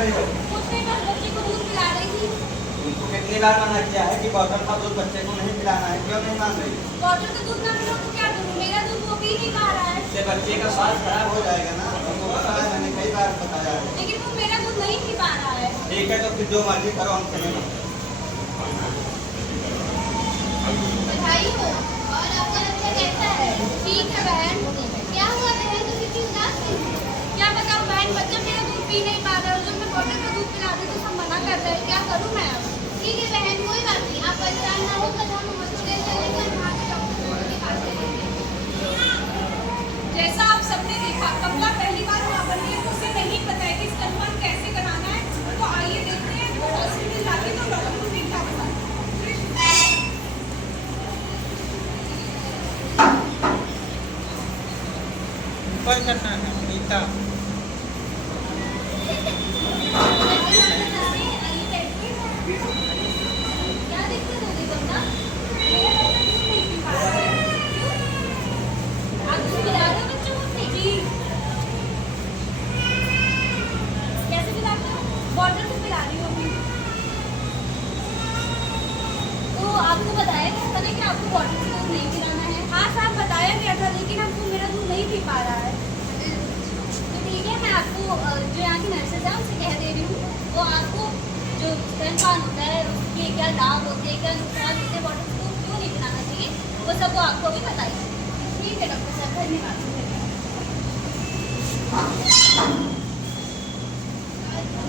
रही हो? कुछ नहीं, बस बच्चे को दूध पिला रही थी। तुमको कितनी बार मना किया है कि बॉटल का दूध बच्चे को नहीं पिलाना है, क्यों नहीं मान रही? बॉटल का दूध ना पिलो तो क्या करूँ? मेरा दूध वो पी नहीं पा रहा है। इससे बच्चे का स्वास्थ्य खराब हो जाएगा ना, तुमको पता है, मैंने कई बार बताया है। लेकिन वो मेरा दूध नहीं पी पा रहा है। ठीक है, तो फिर जो मर्जी करो, हमसे नहीं। बधाई हो। और आपका बच्चा कैसा है? ठीक है बहन। क्या हुआ बहन, तुम इतनी उदास क्यों हो? क्या बताऊं बहन, बच्चा मेरा दूध पी नहीं पा रहा है। जो मैं बॉटल का दूध पिला दी तो सब मना कर रहे हैं, क्या करूं मैं अब? ठीक है बहन, कोई बात नहीं, आप परेशान ना हो, कल हम हॉस्पिटल चलेंगे, वहाँ के डॉक्टर के पास चलेंगे। जैसा आप सबने देखा, कमला पहली बार वहाँ बनी है, तो उसे नहीं पता है कि स्तनपान कैसे कराना है। तो आइए देखते हैं, वो हॉस्पिटल जाके तो डॉक्टर को देखा होगा। ऊपर करना है नीता। क्या दिक्कत होगी कमला? मेरा बच्चा दूध नहीं पी पा रहा है। क्यों? आप दूध पिला रहे हो बच्चों को? जी। कैसे पिलाते हो? बॉटल से पिला रही हूँ अभी। तो आपको बताया गया था ना कि आपको बॉटल से दूध नहीं पिलाना है? हाँ साहब, बताया गया था, लेकिन आपको मेरा दूध नहीं पी पा रहा है। तो ठीक है, मैं आपको जो यहाँ की नर्सेज है उनसे कह दे रही हूँ, वो आपको जो स्तनपान होता है उसके क्या लाभ होते हैं, क्या नुकसान होते हैं, बॉटल को क्यों नहीं पिलाना चाहिए, वो सब वो आपको भी बताइए। ठीक है डॉक्टर साहब, धन्यवाद।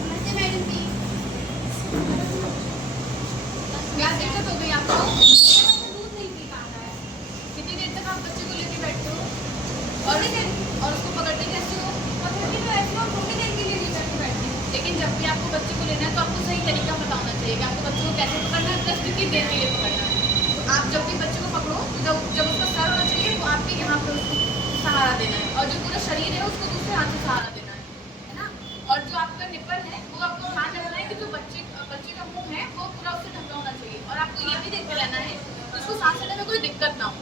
नमस्ते मैडम जी। क्या दिक्कत हो गई आपको? दूध नहीं पी पा रहा है। कितनी देर तक आप बच्चे को लेके बैठते हो? और उसको पकड़ते कैसे हो? पकड़ते तो ऐसे हो, थोड़ी देर के लिए लेकर के बैठते हैं। लेकिन जब भी आपको बच्चे को लेना है तो आपको सही तरीका पता होना चाहिए कि आपको बच्चे को कैसे पकड़ना है, प्लस कितनी देर के लिए पकड़ना है। तो आप जब भी बच्चे को पकड़ो तो जब उसका सर होना चाहिए तो आपके यहाँ पे उसको सहारा देना है, और जो पूरा शरीर है उसको दूसरे हाथ से सहारा देना है ना। और जो आपका निप्पल है वो आपको ध्यान रखना है कि जो बच्चे का मुंह है वो पूरा उससे ढका होना चाहिए, और आपको ये भी देखते रहना है कि उसको सांस लेने में कोई दिक्कत ना हो।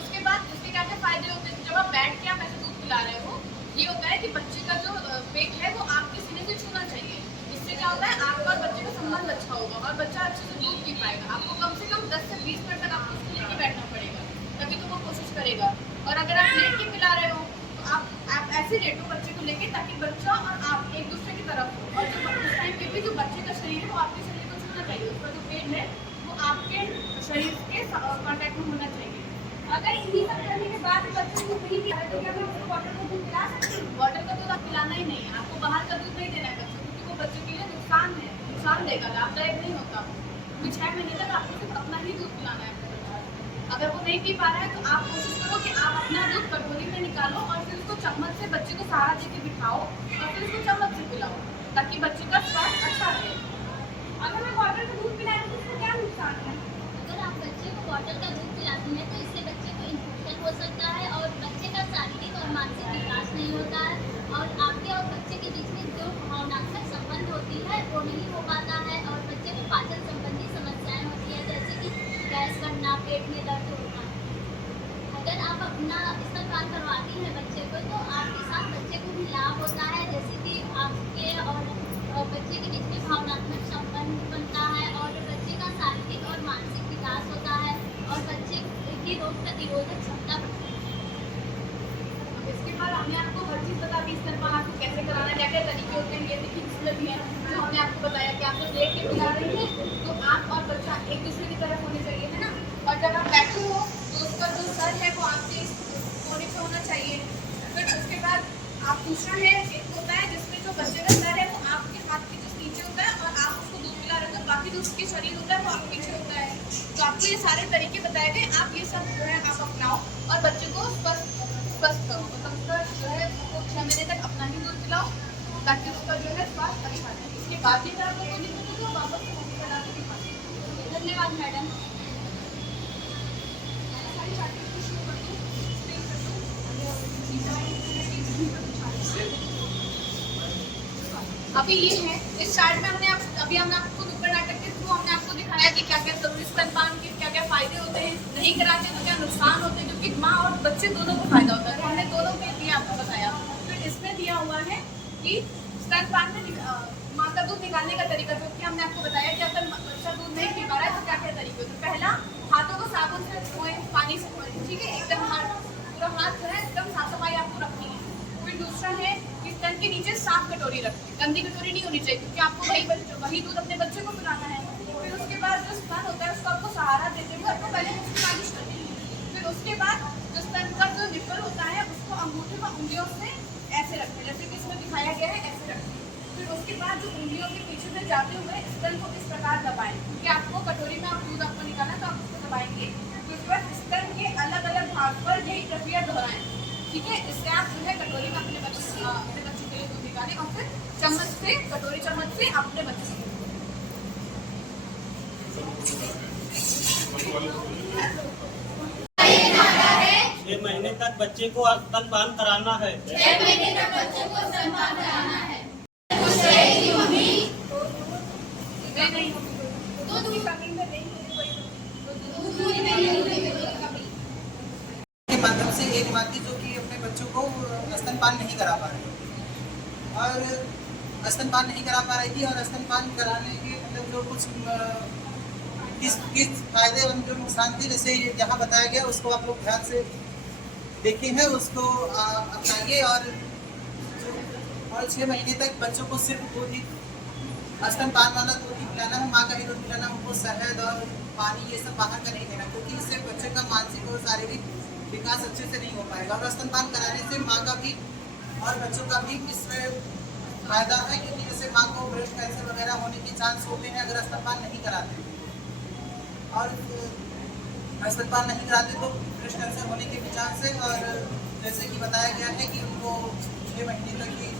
उसके बाद इसके क्या क्या फायदे होते हैं, जब आप बैठ के आप ऐसे दूध पिला रहे हो, ये होता है कि बच्चे का जो पेट है वो आपके सीने से छूना चाहिए। इससे क्या होता है, आपका और बच्चे का संबंध अच्छा होगा और बच्चा अच्छे से दूध पी पाएगा। आपको कम से कम 10 से 20 मिनट तक आपको उसको लेके बैठना पड़ेगा, तभी तो वो कोशिश करेगा। और अगर आप लेट के पिला रहे हो तो आप ऐसे लेटो बच्चे को लेके, ताकि बच्चा और आप एक दूसरे की तरफ हो, और जो उस टाइम पे भी जो बच्चे का शरीर है वो आपके शरीर को छूना चाहिए, उसका जो पेट है वो आपके शरीर के कॉन्टैक्ट में होना चाहिए। अगर इन्हीं सब करने के बाद बच्चे को नहीं पिला तो क्या मैं उसको बॉटल का दूध पिला सकती हूँ? बॉटल का दूध आप पिलाना ही नहीं है, आपको बाहर का दूध नहीं देना है बच्चे को, क्योंकि वो बच्चे के लिए नुकसान देगा, लाभदायक नहीं होता। क्योंकि 6 महीने तक आपको सिर्फ अपना ही दूध पिलाना है। अगर वो नहीं पी पा रहा है तो आप कोशिश करो कि आप अपना दूध कटोरी में निकालो और फिर उसको चम्मच से बच्चे को सहारा देके बिठाओ, और फिर उसको चम्मच से पिलाओ, ताकि बच्चे का स्वास्थ्य अच्छा रहे। अगर मैं बॉटल का दूध पिला रही हूँ तो इसका क्या नुकसान है? अगर आप बच्चे को बॉटल का दूध पिलाती हैं तो इससे बच्चे को इन्फेक्शन हो सकता है, और बच्चे का शारीरिक और मानसिक विकास नहीं होता है, और आपके और बच्चे के बीच में जो भावनात्मक संबंध होती है वो नहीं हो पाता है, और बच्चे को पाचन संबंधी समस्याएं होती है, जैसे कि गैस बनना, पेट में दर्द होना। अगर आप अपना स्तनपान करवाती हैं बच्चे को तो आपके साथ बच्चे को भी लाभ होता है, जैसे कि आपके और बच्चे के बीच में भावनात्मक संबंध बनता है, और बच्चे का शारीरिक और मानसिक विकास होता है, और बच्चे की रोग प्रतिरोधक क्षमता बढ़ती है। इसके बाद हमने आपको हर चीज़ बता दी, स्तनपान आपको कैसे कराना है, क्या क्या तरीके होते हैं, ये देखिए इसमें भी है जो हमने आपको बताया कि आप जब लेट के पिला रही हैं तो आप और बच्चा एक दूसरे की तरफ होने चाहिए, है ना। और जब आप बैठे हो तो उसका जो सर है वो आपके इस कोने पे होना चाहिए। फिर उसके बाद आप दूसरा है एक होता है जिसमें जो बच्चे का सर है वो आपके हाथ के जिस नीचे होता है, और आप उसको दूध पिला रहे हो तो बाकी जो उसके शरीर होता है वो आपके पीछे होता है। तो आपको ये सारे तरीके बताए गए, आप ये सब जो है आप अपनाओ और बच्चे को स्वस्थ करो, मतलब उसका जो है उसको 6 महीने तक अपना ही दूध पिलाओ, ताकि उसका जो है स्वास्थ्य अच्छा रहे। इसके बाद भी अगर आपको कोई दिक्कत हो तो वापस से मम्मी बना के दिखा दीजिए। धन्यवाद मैडम। अभी ये है इस चार्ट में हमने आपको नुक्कड़ नाटक के थ्रू हमने आपको दिखाया कि क्या क्या जरूरी स्तनपान के क्या क्या फायदे होते हैं, नहीं कराते तो क्या नुकसान होते हैं, जो कि माँ और बच्चे दोनों को फायदा होता है, तो हमने दोनों के लिए आपको बताया। फिर इसमें दिया हुआ है कि स्तनपान में माँ का दूध निकालने का तरीका, जो कि हमने आपको बताया कि अगर बच्चा दूध नहीं पी पा रहा है तो क्या क्या तरीके। तो पहला, हाथों को साबुन से धोएं, पानी से धोएं, ठीक है, एकदम पूरा हाथ जो है एकदम साफ सफाई आपको रखनी है। फिर दूसरा है कि स्तन के नीचे साफ कटोरी रखें, गंदी कटोरी नहीं होनी चाहिए, क्योंकि आपको वही दूध अपने बच्चे को पिलाना है। फिर उसके बाद जो स्तन होता है उसको आपको सहारा देते हुए आपको पहले उसकी मालिश करनी है। फिर उसके बाद जो स्तन का जो निप्पल होता है उसको अंगूठे में उंगलियों से ऐसे रखें, जैसे कि इसमें दिखाया गया है, ऐसे रखें। फिर उसके बाद जो उंगलियों के पीछे से जाते हुए स्तन को इस प्रकार दबाएं, क्योंकि आपको कटोरी में आप दूध आपको निकालना तो आप उसको दबाएंगे। फिर उसके बाद स्तन के अलग अलग भाग पर यही प्रक्रिया दोहराएं, ठीक है। इससे आप जो है कटोरी में अपने बच्चे के लिए दूध निकालें और फिर चम्मच से, कटोरी चम्मच से अपने बच्चे को। 6 महीने तक बच्चे को स्तनपान कराना है। 6 महीने तक बच्चे को स्तनपान कराना है। के माध्यम से एक माँ जो कि अपने बच्चों को स्तनपान नहीं करा पा रही और स्तनपान नहीं करा पा रही थी, और स्तनपान कराने के मतलब जो कुछ किस फायदे और जो नुकसान थे, जैसे यहाँ बताया गया उसको आप लोग ध्यान से देखे हैं, उसको अपनाइए। और 6 महीने तक बच्चों को सिर्फ दूध ही, स्तनपान वाला दूध ही पिलाना है, माँ का ही दूध पिलाना, उनको शहद और पानी ये सब बाहर का नहीं देना, क्योंकि इससे बच्चे का मानसिक और शारीरिक विकास अच्छे से नहीं हो पाएगा। और स्तनपान कराने से माँ का भी और बच्चों का भी इसमें फायदा है, क्योंकि जैसे माँ को ब्रेस्ट कैंसर वगैरह होने के चांस होते हैं अगर स्तनपान नहीं कराते, और स्तनपान नहीं कराते तो ब्रेस्ट कैंसर होने के भी चांस है। और जैसे कि बताया गया है कि उनको 6 महीने तक ही